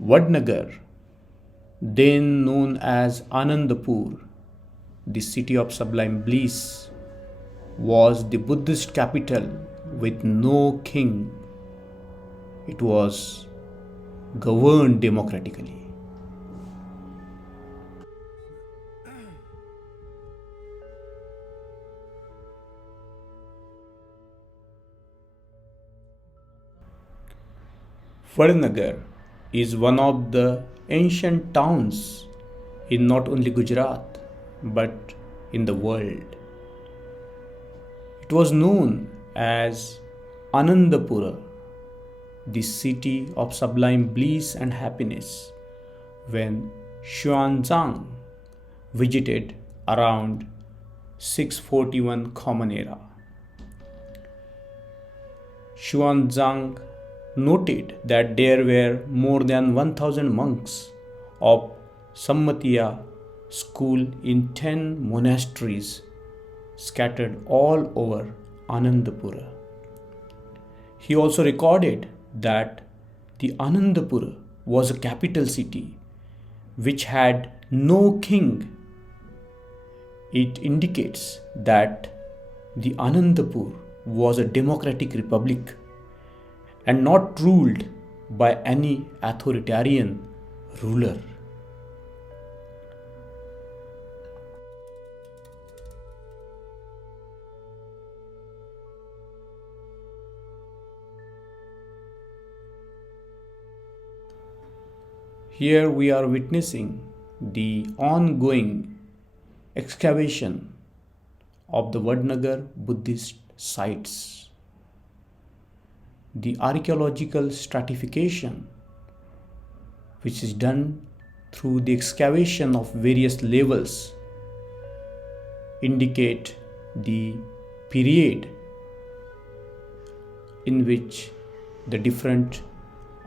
Vadnagar, then known as Anandpur, the city of sublime bliss, was the Buddhist capital with no king. It was governed democratically. Vadnagar is one of the ancient towns in not only Gujarat but in the world. It was known as Anandapura, the city of sublime bliss and happiness, when Xuanzang visited around 641 Common Era. Xuanzang noted that there were more than 1000 monks of Sammatiya school in 10 monasteries scattered all over Anandapura. He also recorded that the Anandapura was a capital city which had no king. It indicates that the Anandapur was a democratic republic and not ruled by any authoritarian ruler. Here we are witnessing the ongoing excavation of the Vadnagar Buddhist sites. The archaeological stratification, which is done through the excavation of various levels, indicate the period in which the different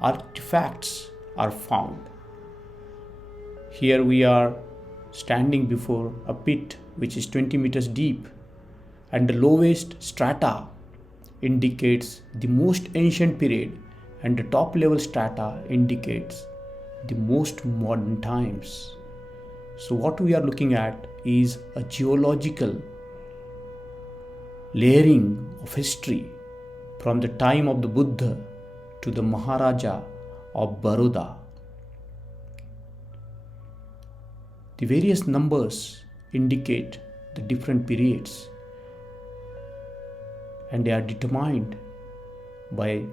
artifacts are found. Here we are standing before a pit which is 20 meters deep, and the lowest strata indicates the most ancient period, and the top level strata indicates the most modern times. So what we are looking at is a geological layering of history from the time of the Buddha to the Maharaja of Baroda. The various numbers indicate the different periods, and they are determined by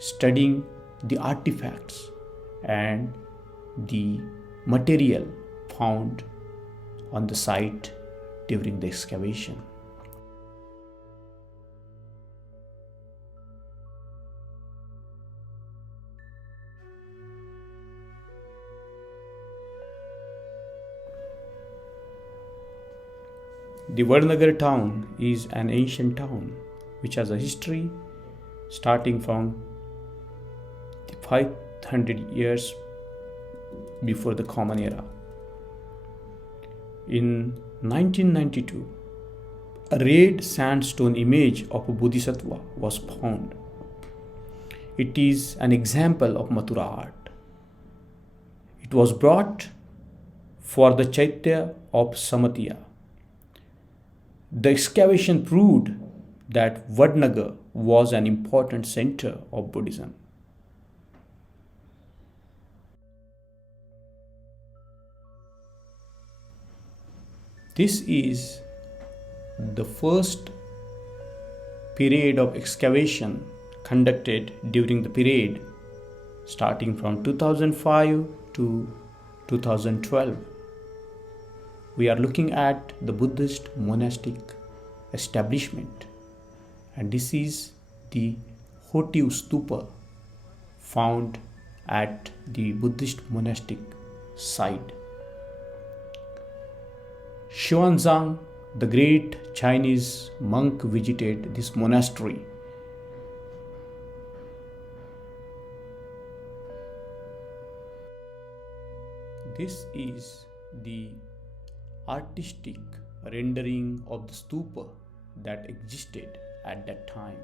studying the artifacts and the material found on the site during the excavation. The Vadnagar town is an ancient town which has a history starting from the 500 years before the Common Era. In 1992, a red sandstone image of a Bodhisattva was found. It is an example of Mathura art. It was brought for the Chaitya of Samatya. The excavation proved that Vadnagar was an important center of Buddhism. This is the first period of excavation conducted during the period starting from 2005 to 2012. We are looking at the Buddhist monastic establishment, and this is the Hotiu Stupa found at the Buddhist monastic site. Xuanzang, the great Chinese monk, visited this monastery. This is the artistic rendering of the stupa that existed at that time.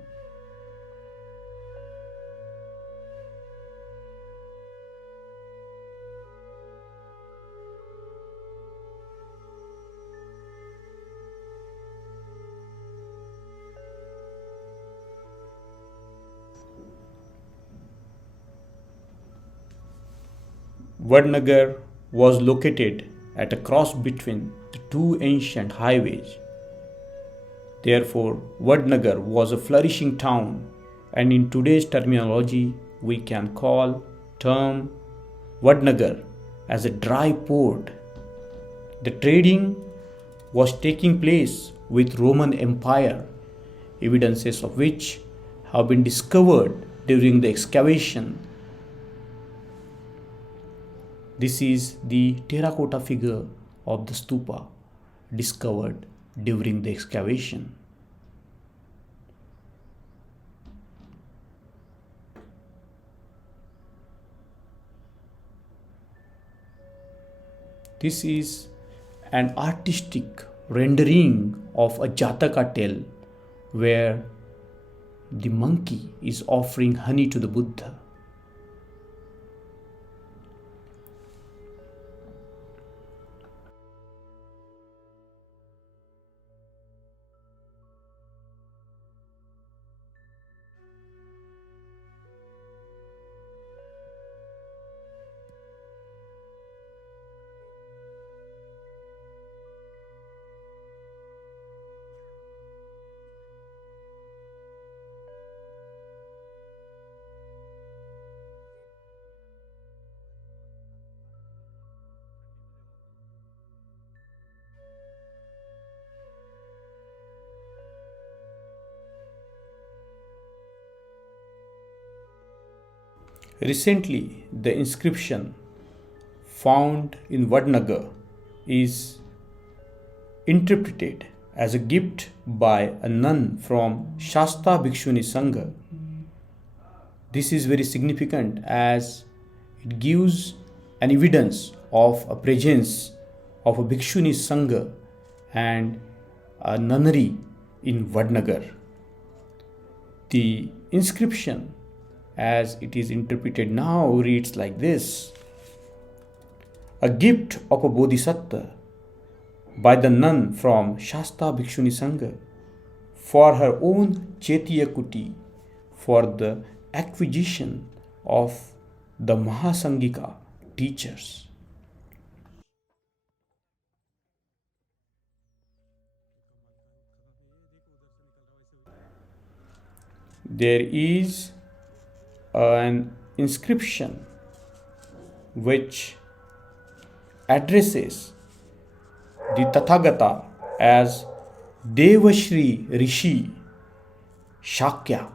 Vadnagar was located at a cross between the two ancient highways. Therefore, Vadnagar was a flourishing town, and in today's terminology, we can call term Vadnagar as a dry port. The trading was taking place with Roman Empire, evidences of which have been discovered during the excavation. This is the terracotta figure of the stupa discovered during the excavation. This is an artistic rendering of a Jataka tale where the monkey is offering honey to the Buddha. Recently, the inscription found in Vadnagar is interpreted as a gift by a nun from Shasta Bhikshuni Sangha. This is very significant as it gives an evidence of a presence of a Bhikshuni Sangha and a nunnery in Vadnagar. The inscription, as it is interpreted now, reads like this: a gift of a bodhisattva by the nun from Shasta Bhikshuni Sangha for her own Chetiya Kuti for the acquisition of the Mahasangika teachers. There is an inscription which addresses the Tathagata as Devashri Rishi Shakya.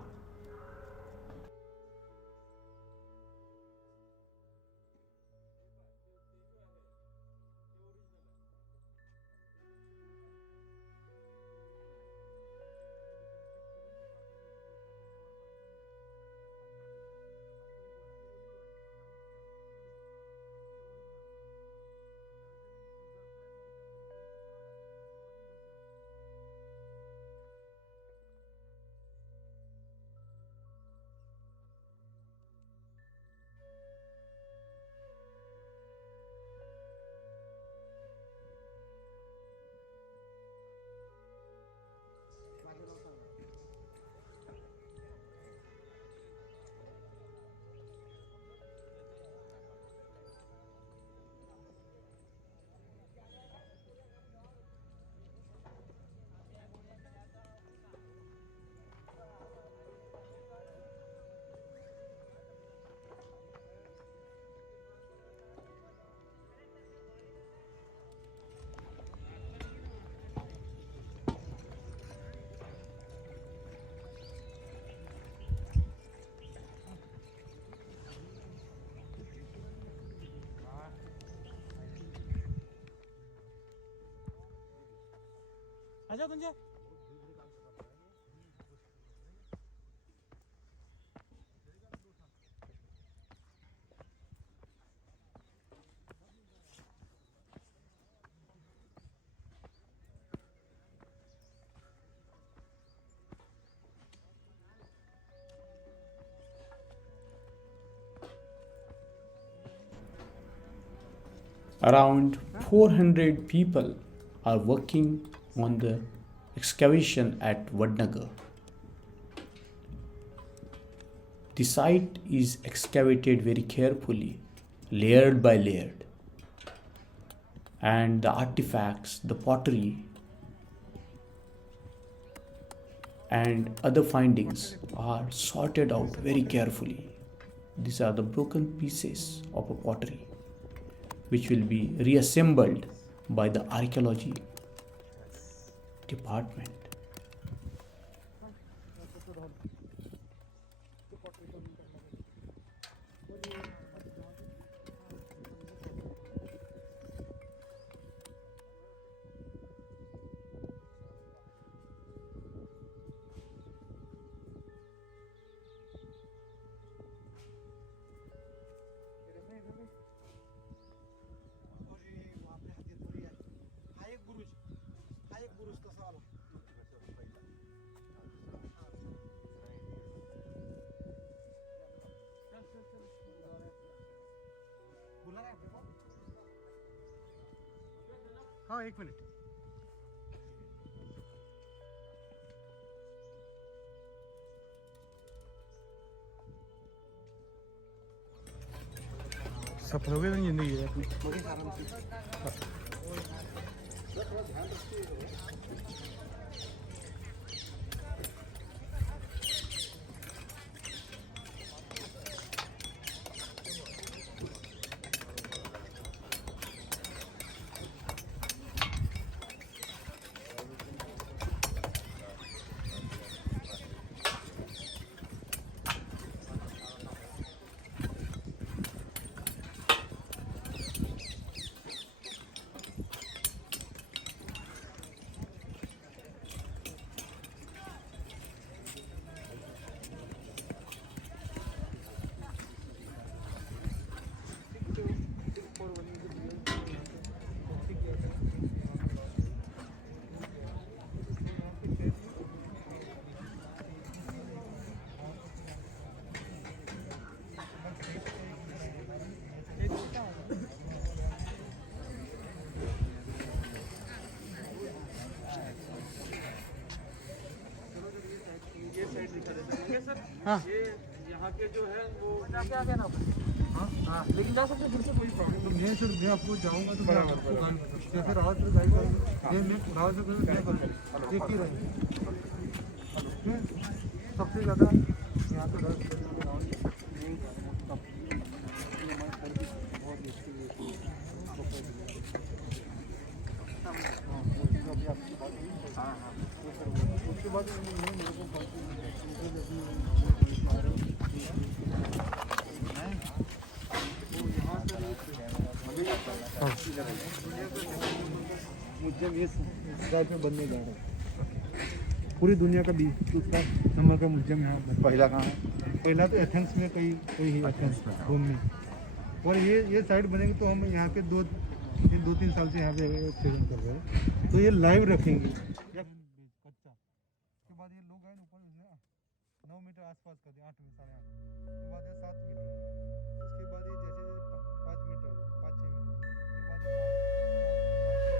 Around 400 people are working on the excavation at Vadnagar. The site is excavated very carefully layered by layered, and the artifacts, the pottery, and other findings are sorted out very carefully. These are the broken pieces of a pottery which will be reassembled by the archaeology department. हाँ, 1 minute. सफल हो गए तो जिंदगी है अपनी। हाँ, यहाँ के जो है वो जाके आ गया ना। हाँ, लेकिन जा सकते फिर से कोई प्रॉब्लम तो मैं सर मैं आपको जाऊँगा तो बराबर या फिर रात में गाइड करूँगा। मैं रात में मैं करूँगा एक ही रहेंगे। सबसे ज़्यादा यहाँ पे उसके बाद म्यूजियम इस रात में बनने जा रहा है। पूरी दुनिया का 20 उसका नंबर का म्यूजियम यहाँ पहला कहाँ है? पहला तो एथेंस में कोई ही एथेंस रोम में। और ये साइड बनेगी तो हम यहाँ के 2-3 साल से यहाँ पे एक्सपीरियंस कर रहे हैं। तो ये लाइव रखेंगे कच्चा। उसके बाद ये लोग आए ऊपर 9 मीटर आसपास कर दिया, 8 मीटर 8.5। उसके बाद ये 7 मीटर, उसके बाद ये जैसे 5 मीटर 5-6 मीटर, उसके बाद ये 5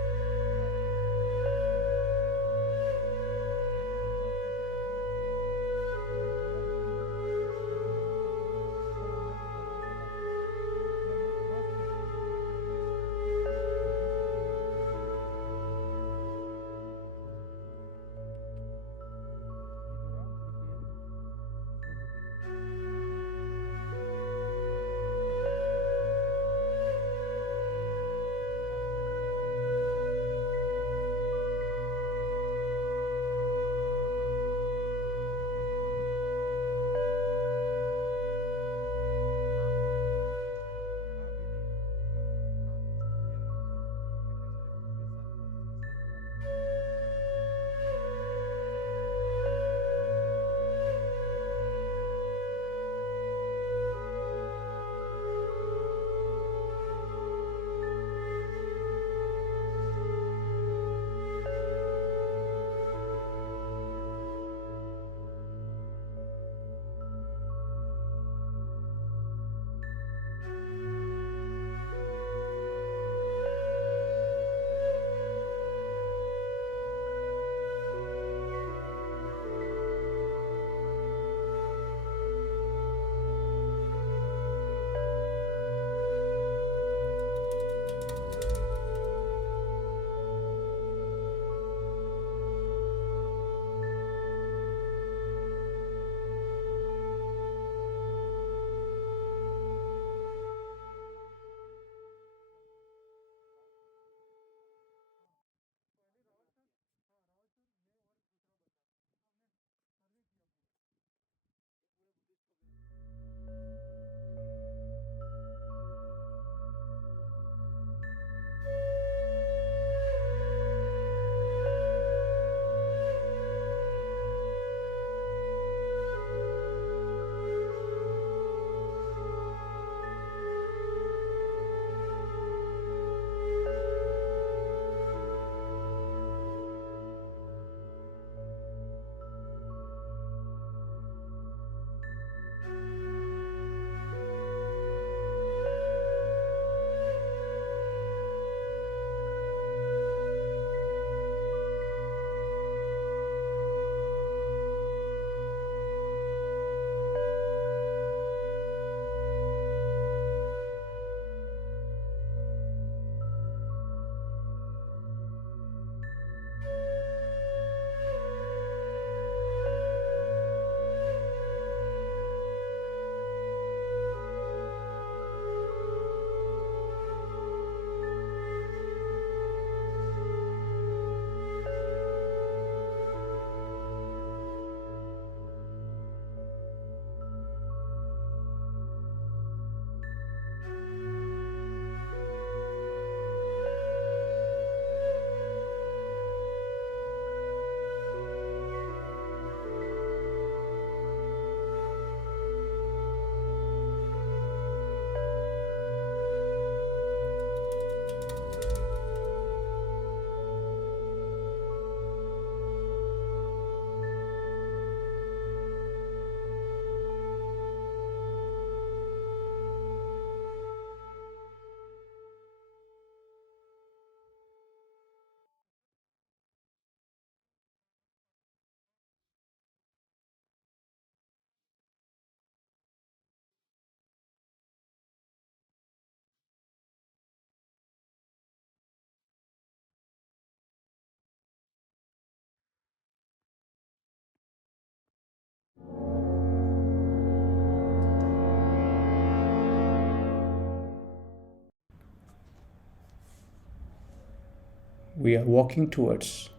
we are walking towards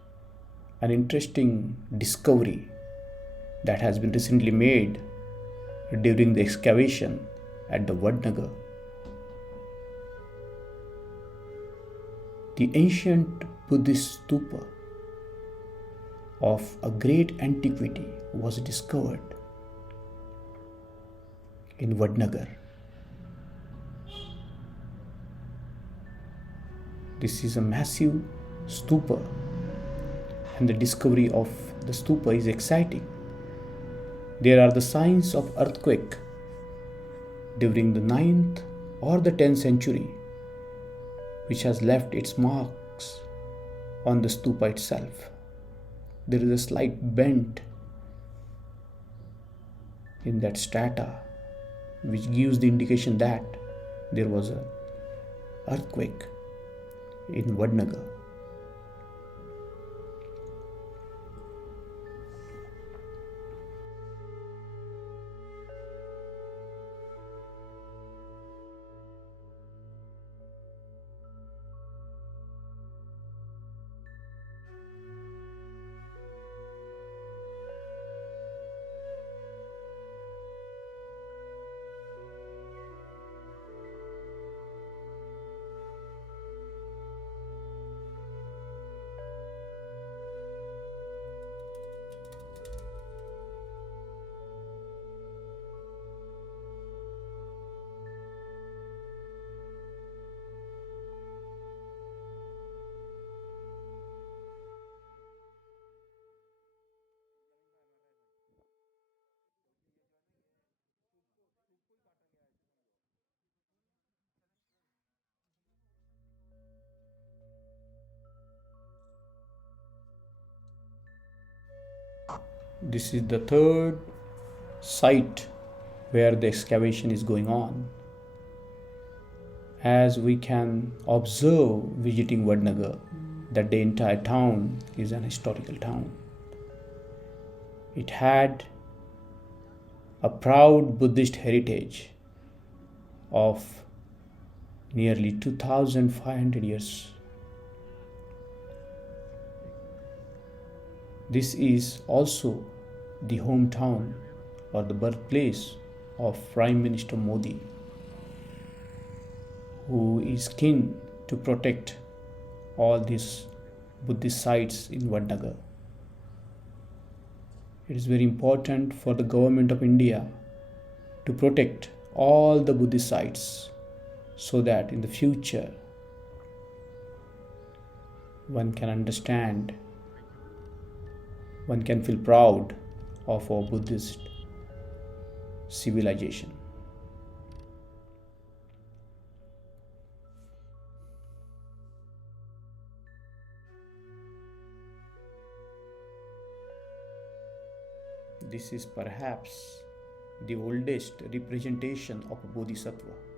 an interesting discovery that has been recently made during the excavation at the Vadnagar. The ancient Buddhist stupa of a great antiquity was discovered in Vadnagar. This is a massive stupa, and the discovery of the stupa is exciting. There are the signs of earthquake during the 9th or the 10th century, which has left its marks on the stupa itself. There is a slight bend in that strata, which gives the indication that there was an earthquake in Vadnagar. This is the third site where the excavation is going on. As we can observe visiting Vadnagar, that the entire town is an historical town. It had a proud Buddhist heritage of nearly 2500 years. This is also the hometown or the birthplace of Prime Minister Modi, who is keen to protect all these Buddhist sites in Vadnagar. It is very important for the government of India to protect all the Buddhist sites so that in the future one can understand, one can feel proud of our Buddhist civilization. This is perhaps the oldest representation of a Bodhisattva.